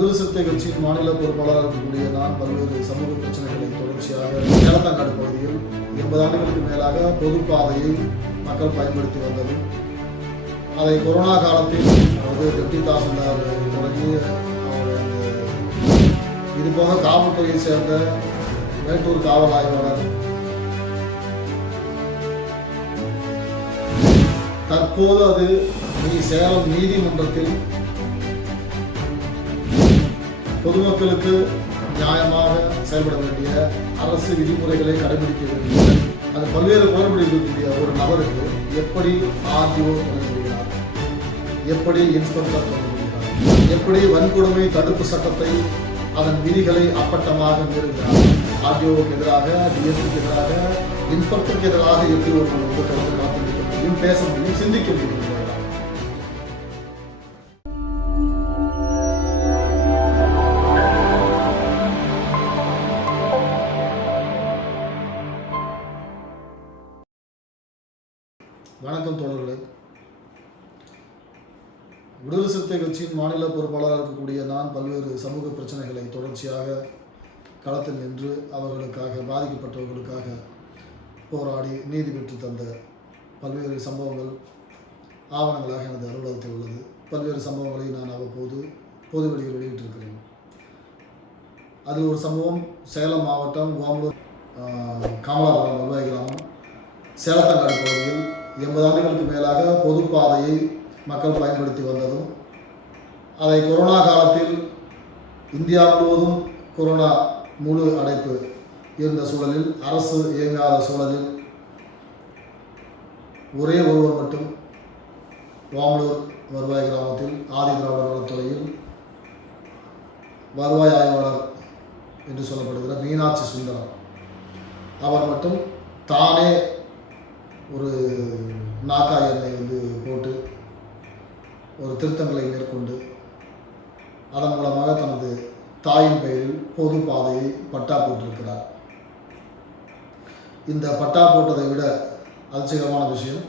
விடுதலை சிறுத்தை கட்சியின் மாநில பொறுப்பாளராக இருக்கக்கூடிய நான் பல்வேறு சமூக பிரச்சனைகளை தொடர்ச்சியாக ஏலத்தாங்காடு பகுதியில் எண்பது ஆண்டுகளுக்கு மேலாக பொதுப்பாதையை மக்கள் பயன்படுத்தி வந்தது. அதை கொரோனா காலத்தில் அதாவது டெப்டி தாசில்தார் தொடங்கி அவருடைய இது போக காவல்துறையை சேர்ந்த மேட்டூர் காவல் ஆய்வாளர் தற்போது அது நீ சேலம் நீதிமன்றத்தில் பொதுமக்களுக்கு நியாயமாக செயல்பட வேண்டிய அரசு விதிமுறைகளை கடைபிடிக்க வேண்டிய அது பல்வேறு கோரப்படி இருக்கக்கூடிய ஒரு நபருக்கு எப்படி ஆர்டிஓ தொடங்குகிறார் எப்படி இன்ஸ்பெக்டர் தொடங்குகிறார் எப்படி வன்கொடுமை தடுப்பு சட்டத்தை அதன் விதிகளை அப்பட்டமாக மீறுகிறார்? ஆர்டிஓவுக்கு எதிராக டிஎஸ்பிக்கு எதிராக இன்ஸ்பெக்டருக்கு எதிராக எப்படி ஒரு காத்திருக்க முடியும் பேச முடியும் சிந்திக்க முடியும்? வணக்கம் தோழர்களே. விடுதலை சிறுத்தை கட்சியின் மாநில பொறுப்பாளராக இருக்கக்கூடிய நான் பல்வேறு சமூக பிரச்சனைகளை தொடர்ச்சியாக களத்தில் நின்று அவர்களுக்காக பாதிக்கப்பட்டவர்களுக்காக போராடி நீதி பெற்று தந்த பல்வேறு சம்பவங்கள் ஆவணங்களாக எனது அலுவலகத்தில் உள்ளது. பல்வேறு சம்பவங்களை நான் அவ்வப்போது பொது வெளியில் வெளியிட்டிருக்கிறேன். அது ஒரு சம்பவம் சேலம் மாவட்டம் ஓமலூர் கமலாபுரம் வருவாய் கிராமம் சேலத்தாங்காடு பகுதியில் எண்பது ஆண்டுகளுக்கு மேலாக பொதுப்பாதையை மக்கள் பயன்படுத்தி வந்ததும் அதை கொரோனா காலத்தில் இந்தியா முழுவதும் கொரோனா முழு அடைப்பு இருந்த சூழலில் அரசு இயங்காத சூழலில் ஒரே ஒருவர் மட்டும் வாமலூர் வருவாய் கிராமத்தில் ஆதி திராவிட நலத்துறையில் வருவாய் ஆய்வாளர் என்று சொல்லப்படுகிற மீனாட்சி சுந்தரம். அவர் மட்டும் தானே ஒரு நாக்காய் எண்ணெய் வந்து போட்டு ஒரு திருத்தங்களை மேற்கொண்டு அதன் மூலமாக தனது தாயின் பெயரில் பொது பாதையை பட்டா போட்டிருக்கிறார். இந்த பட்டா போட்டதை விட அதிர்ச்சிகரமான விஷயம்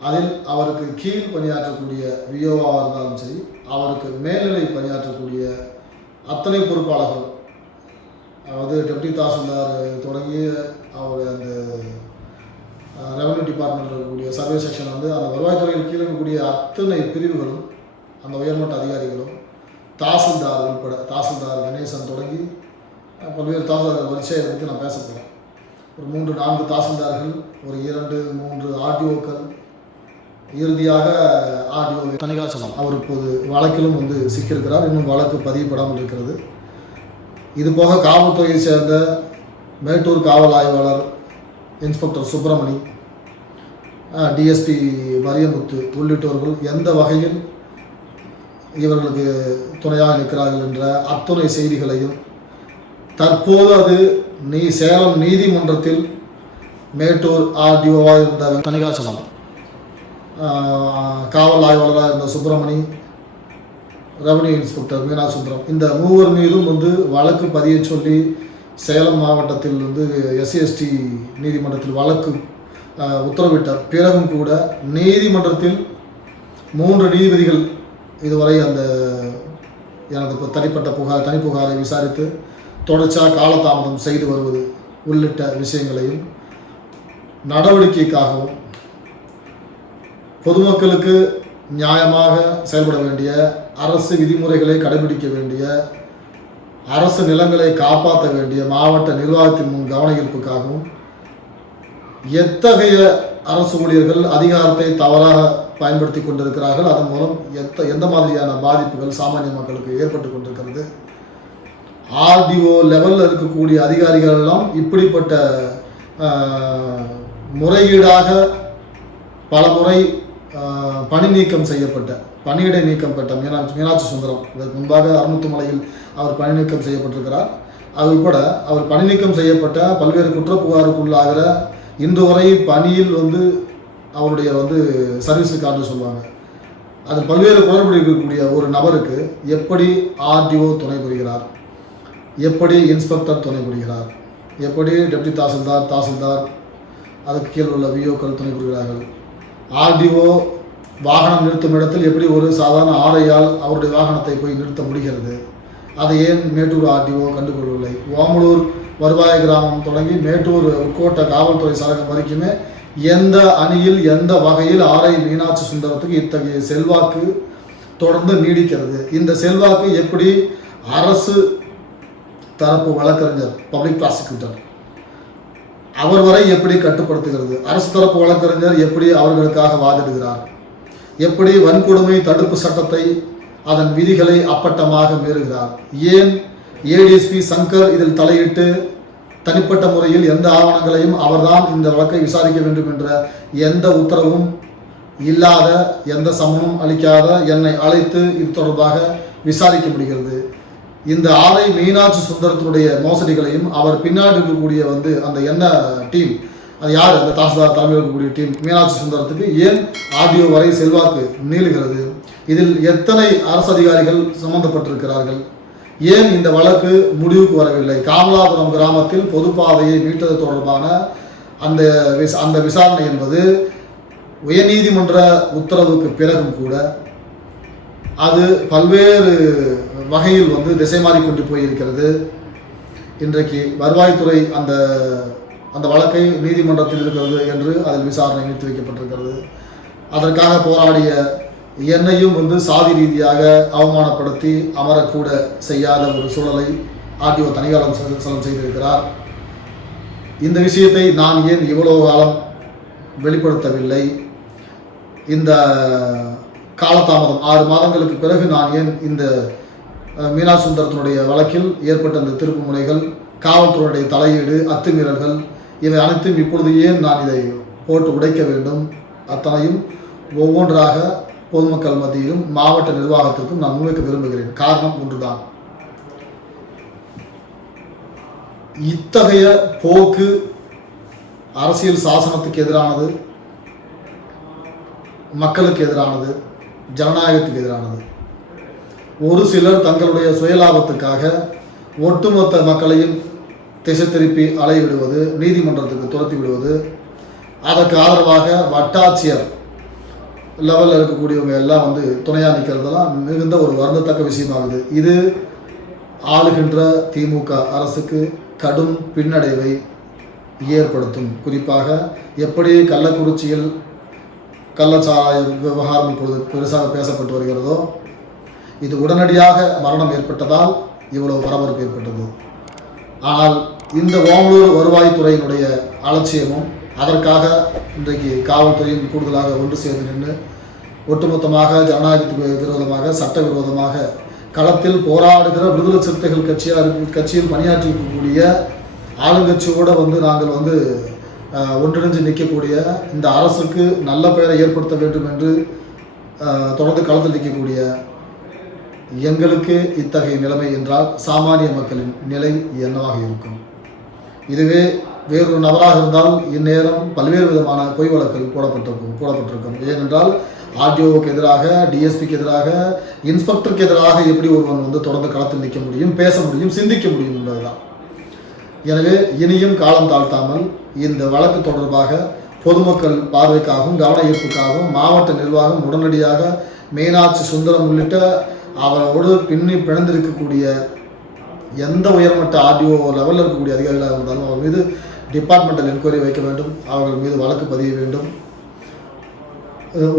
அதில் அவருக்கு கீழ் பணியாற்றக்கூடிய வியோவாக இருந்தாலும் சரி அவருக்கு மேல்நிலை பணியாற்றக்கூடிய அத்தனை பொறுப்பாளர்கள் அதாவது டெப்டி தாசில்தார் தொடங்கி அவருடைய அந்த ரெவன்யூ டிபார்ட்மெண்ட்டில் இருக்கக்கூடிய சர்வே செக்ஷன் வந்து அந்த வருவாய்த்துறையில் கீழே இருக்கக்கூடிய அத்தனை பிரிவுகளும் அந்த உயர்மட்ட அதிகாரிகளும் தாசில்தார் உட்பட தாசில்தார் கணேசன் தொடங்கி பல்வேறு தாசில்தார் வரிசையை பற்றி நான் பேச போகிறேன் ஒரு மூன்று நான்கு தாசில்தார்கள் ஒரு இரண்டு மூன்று ஆர்டிஓக்கள் இறுதியாக ஆர்டிஓ தனிகாசலம் அவர் இப்போது வழக்கிலும் வந்து சிக்கியிருக்கிறார். இன்னும் வழக்கு பதிவுபடாமல் இருக்கிறது. இது போக காவல்துறையை சேர்ந்த மேட்டூர் காவல் ஆய்வாளர் இன்ஸ்பெக்டர் சுப்பிரமணி டிஎஸ்பி மரியமுத்து உள்ளிட்டோர்கள் எந்த வகையில் இவர்களுக்கு துணையாக நிற்கிறார்கள் என்ற அத்துணை செய்திகளையும் தற்போது அது நீ சேலம் நீதிமன்றத்தில் மேட்டூர் ஆர்டிஓவாக இருந்த தனிகாசலம் காவல் ஆய்வாளராக இருந்த சுப்பிரமணி ரெவன்யூ இன்ஸ்பெக்டர் மீனா சுந்தரம் இந்த மூவர் மீதும் வந்து வழக்கு பதிய சொல்லி சேலம் மாவட்டத்தில் வந்து எஸ்சிஎஸ்டி நீதிமன்றத்தில் வழக்கு உத்தரவிட்டார். உத்தரவிட்ட பிறகும் கூட நீதிமன்றத்தில் மூன்று நீதிபதிகள் இதுவரை அந்த எனது தனிப்பட்ட புகார் தனி புகாரை விசாரித்து தொடர்ச்சியாக காலதாமதம் செய்து வருவது உள்ளிட்ட விஷயங்களையும் நடவடிக்கைக்காகவும் பொதுமக்களுக்கு நியாயமாக செயல்பட வேண்டிய அரசு விதிமுறைகளை கடைபிடிக்க வேண்டிய அரசு நிலங்களை காப்பாற்ற வேண்டிய மாவட்ட நிர்வாகத்தின் முன் கவன ஈர்ப்புக்காகவும் எத்தகைய அரசு ஊழியர்கள் அதிகாரத்தை தவறாக பயன்படுத்தி கொண்டிருக்கிறார்கள் அதன் மூலம் எத்த எந்த மாதிரியான பாதிப்புகள் சாமானிய மக்களுக்கு ஏற்பட்டு கொண்டிருக்கிறது. ஆர்டிஓ லெவலில் இருக்கக்கூடிய அதிகாரிகள் எல்லாம் இப்படிப்பட்ட முறையீடாக பல முறை பணி நீக்கம் செய்யப்பட்ட பணியிடை நீக்கம் பெற்ற மீனாட்சி மீனாட்சி சுந்தரம். இதற்கு முன்பாக அருமுத்துமலையில் அவர் பணி நீக்கம் செய்யப்பட்டிருக்கிறார். அது உட்பட அவர் பணி நீக்கம் செய்யப்பட்ட பல்வேறு குற்றப்புகாருக்குள்ளாகிற இன்று வரை பணியில் வந்து அவருடைய வந்து சர்வீஸ் கார்டு சொல்லுவாங்க. அது பல்வேறு குளறுபடி இருக்கக்கூடிய ஒரு நபருக்கு எப்படி ஆர்டிஓ துணை புரிகிறார்? எப்படி இன்ஸ்பெக்டர் துணை புரிகிறார்? எப்படி டெப்டி தாசில்தார் தாசில்தார் அதுக்கு கீழே உள்ள விஓக்கள் துணை புரிகிறார்கள்? ஆர்டிஓ வாகனம் நிறுத்தும் இடத்தில் எப்படி ஒரு சாதாரண ஆடையால் அவருடைய வாகனத்தை போய் நிறுத்த முடிகிறது? அதை ஏன் மேட்டூர் ஆர்டிஓ கண்டுகொள்ளவில்லை? ஓமலூர் வருவாய கிராமம் தொடங்கி மேட்டூர் உட்கோட்ட காவல்துறை சரகம் வரைக்குமே எந்த அணியில் எந்த வகையில் ஆரை மீனாட்சி சுந்தரத்துக்கு இத்தகைய செல்வாக்கு தொடர்ந்து நீடிக்கிறது? இந்த செல்வாக்கு எப்படி அரசு தரப்பு வழக்கறிஞர் பப்ளிக் ப்ராசிக்யூட்டர் அவர் வரை எப்படி கட்டுப்படுத்துகிறது? அரசு தரப்பு வழக்கறிஞர் எப்படி அவர்களுக்காக வாதிடுகிறார்? எப்படி வன்கொடுமை தடுப்பு சட்டத்தை அதன் விதிகளை அப்பட்டமாக மீறுகிறார்? ஏன் ஏடிஎஸ்பி சங்கர் இதில் தலையிட்டு தனிப்பட்ட முறையில் எந்த ஆவணங்களையும் அவர்தான் இந்த வழக்கை விசாரிக்க வேண்டும் என்ற எந்த உத்தரவும் இல்லாத எந்த சமமும் அளிக்காத என்னை அழைத்து இது தொடர்பாக விசாரிக்க முடிகிறது. இந்த ஆலை மீனாட்சி சுந்தரத்தினுடைய மோசடிகளையும் அவர் பின்னாடி இருக்கக்கூடிய வந்து அந்த என்ன டீம் அது யார்? அந்த தாசில்தார் தலைமை இருக்கக்கூடிய டீம் மீனாட்சி சுந்தரத்துக்கு ஏன் ஆடியோ வரை செல்வாக்கு நீளுகிறது? இதில் எத்தனை அரசு அதிகாரிகள் சம்பந்தப்பட்டிருக்கிறார்கள்? ஏன் இந்த வழக்கு முடிவுக்கு வரவில்லை? காமலாபுரம் கிராமத்தில் பொதுப்பாதையை மீட்டது தொடர்பான அந்த விச அந்த விசாரணை என்பது உயர்நீதிமன்ற உத்தரவுக்கு பிறகும் கூட அது பல்வேறு வகையில் வந்து திசை மாறிக்கொண்டு போயிருக்கிறது. இன்றைக்கு வருவாய்த்துறை அந்த அந்த வழக்கை நீதிமன்றத்தில் இருக்கிறது என்று அதில் விசாரணை நிறுத்தி வைக்கப்பட்டிருக்கிறது. அதற்காக போராடிய என்னையும் வந்து சாதி ரீதியாக அவமானப்படுத்தி அமரக்கூட செய்யாத ஒரு சூழலை ஆர்டிஓ தனிகாலம் செலம் செய்திருக்கிறார். இந்த விஷயத்தை நான் ஏன் இவ்வளவு காலம் வெளிப்படுத்தவில்லை? இந்த காலதாமதம் ஆறு மாதங்களுக்கு பிறகு நான் ஏன் இந்த மீனா சுந்தரத்தினுடைய வழக்கில் ஏற்பட்ட இந்த திருப்பு முனைகள் காவல்துறையுடைய தலையீடு அத்துமீறல்கள் இவை அனைத்தும் இப்பொழுது ஏன் நான் இதை போட்டு உடைக்க வேண்டும். அத்தனையும் ஒவ்வொன்றாக பொதுமக்கள் மத்தியிலும் மாவட்ட நிர்வாகத்திற்கும் நான் முன்வைக்க விரும்புகிறேன். காரணம் ஒன்றுதான். இத்தகைய போக்கு அரசியல் சாசனத்துக்கு எதிரானது மக்களுக்கு எதிரானது ஜனநாயகத்துக்கு எதிரானது. ஒரு சிலர் தங்களுடைய சுயலாபத்துக்காக ஒட்டுமொத்த மக்களையும் திசை திருப்பி அலைவிடுவது நீதிமன்றத்துக்கு துரத்தி விடுவது. அதற்கு ஆதரவாக வட்டாட்சியர் லெவலில் இருக்கக்கூடியவங்க எல்லாம் வந்து துணையாக நிற்கிறதெல்லாம் மிகுந்த ஒரு வருந்தத்தக்க விஷயமாகுது. இது ஆளுகின்ற திமுக அரசுக்கு கடும் பின்னடைவை ஏற்படுத்தும். குறிப்பாக எப்படி கள்ளக்குறிச்சியில் கள்ளச்சாராய விவகாரம் இப்பொழுது பெருசாக பேசப்பட்டு வருகிறதோ இது உடனடியாக மரணம் ஏற்பட்டதால் இவ்வளவு பரபரப்பு ஏற்பட்டது. ஆனால் இந்த ஓமலூர் வருவாய்த்துறையினுடைய அலட்சியமும் அதற்காக இன்றைக்கு காவல்துறையும் கூடுதலாக ஒன்று சேர்ந்து நின்று ஒட்டுமொத்தமாக ஜனநாயகத்துக்கு விரோதமாக சட்டவிரோதமாக களத்தில் போராடுகிற விடுதலை சிறுத்தைகள் கட்சியாக கட்சியில் பணியாற்றி இருக்கக்கூடிய ஆளுங்கட்சியோடு வந்து நாங்கள் வந்து ஒன்றிணைஞ்சு நிற்கக்கூடிய இந்த அரசுக்கு நல்ல பெயரை ஏற்படுத்த வேண்டும் என்று தொடர்ந்து களத்தில் நிற்கக்கூடிய எங்களுக்கு இத்தகைய நிலைமை என்றால் சாமானிய மக்களின் நிலை என்னவாக இருக்கும்? இதுவே வேறொரு நபராக இருந்தால் இந்நேரம் பல்வேறு விதமான பொய் வழக்குகள் போடப்பட்டிருக்கும் போடப்பட்டிருக்கும். ஏனென்றால் ஆர்டிஓவுக்கு எதிராக டிஎஸ்பிக்கு எதிராக இன்ஸ்பெக்டருக்கு எதிராக எப்படி ஒருவன் வந்து தொடர்ந்து களத்தில் நிற்க முடியும் பேச முடியும் சிந்திக்க முடியும் என்பதுதான். எனவே இனியும் காலம் தாழ்த்தாமல் இந்த வழக்கு தொடர்பாக பொதுமக்கள் பார்வைக்காகவும் கவன ஈர்ப்புக்காகவும் மாவட்ட நிர்வாகம் உடனடியாக மீனாட்சி சுந்தரம் உள்ளிட்ட அவரோடு பின்னி பிணைந்திருக்கக்கூடிய எந்த உயர்மட்ட ஆர்டிஓ லெவலில் இருக்கக்கூடிய அதிகாரிகளாக இருந்தாலும் அவர் மீது டிபார்ட்மெண்டல் என்கொயரி வைக்க வேண்டும். அவர்கள் மீது வழக்கு பதிய வேண்டும்.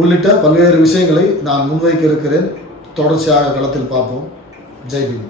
உள்ளிட்ட பல்வேறு விஷயங்களை நான் முன்வைக்க இருக்கிறேன். தொடர்ச்சியாக களத்தில் பார்ப்போம். ஜெய்பீம்